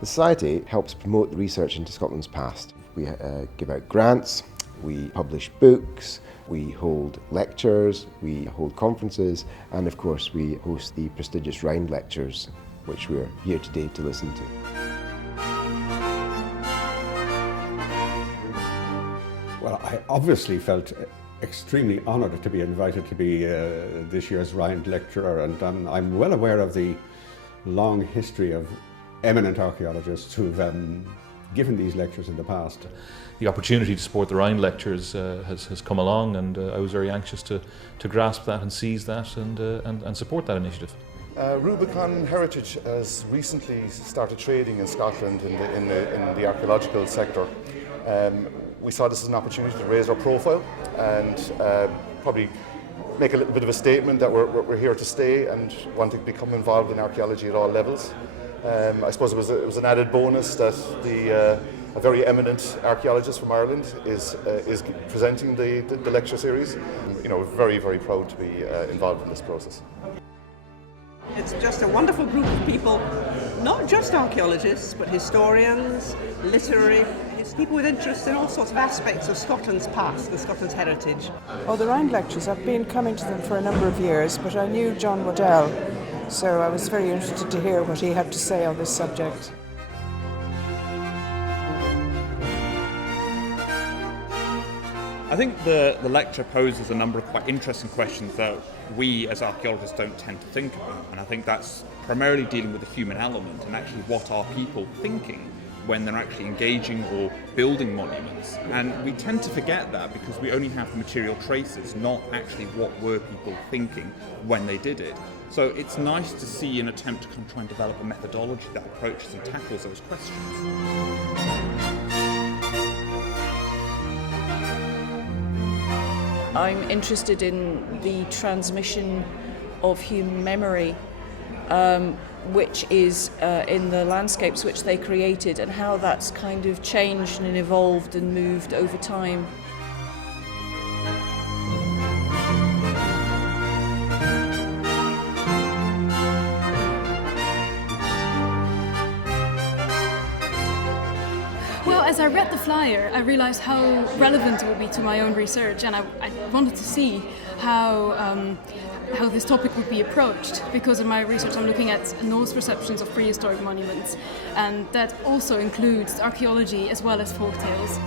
The Society helps promote the research into Scotland's past. We give out grants, we publish books, we hold lectures, we hold conferences, and of course we host the prestigious Rhind lectures, which we're here today to listen to. Well, I obviously felt extremely honoured to be invited to be this year's Rhind lecturer, and I'm well aware of the long history of eminent archaeologists who've given these lectures in the past. The opportunity to support the Rhind lectures has come along, and I was very anxious to grasp that and seize that and support that initiative. Rubicon Heritage has recently started trading in Scotland in the archaeological sector. We saw this as an opportunity to raise our profile and probably make a little bit of a statement that we're here to stay and want to become involved in archaeology at all levels. I suppose it was an added bonus that a very eminent archaeologist from Ireland is presenting the lecture series. You know, we're very, very proud to be involved in this process. It's just a wonderful group of people, not just archaeologists, but historians, literary, people with interest in all sorts of aspects of Scotland's past and Scotland's heritage. Oh, the Rhind lectures, I've been coming to them for a number of years, but I knew John Waddell, so I was very interested to hear what he had to say on this subject. I think the lecture poses a number of quite interesting questions that we as archaeologists don't tend to think about, and I think that's primarily dealing with the human element and actually what are people thinking when they're actually engaging or building monuments. And we tend to forget that because we only have the material traces, not actually what were people thinking when they did it. So it's nice to see an attempt to try and develop a methodology that approaches and tackles those questions. I'm interested in the transmission of human memory, which is in the landscapes which they created, and how that's kind of changed and evolved and moved over time. Well, as I read the flyer, I realized how relevant it would be to my own research, and I wanted to see how this topic would be approached, because in my research I'm looking at Norse perceptions of prehistoric monuments, and that also includes archaeology as well as folktales.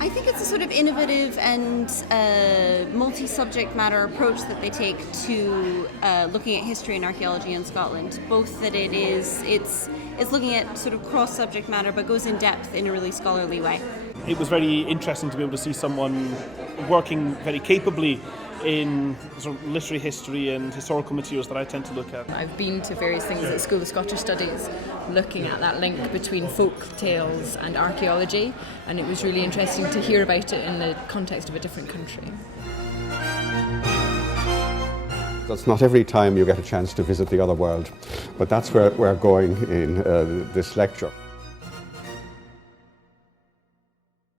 I think it's a sort of innovative and multi-subject matter approach that they take to looking at history and archaeology in Scotland. Both that it's looking at sort of cross-subject matter, but goes in depth in a really scholarly way. It was very interesting to be able to see someone working very capably in sort of literary history and historical materials that I tend to look at. I've been to various things at the School of Scottish Studies looking at that link between folk tales and archaeology, and it was really interesting to hear about it in the context of a different country. That's not every time you get a chance to visit the other world, but that's where we're going in this lecture.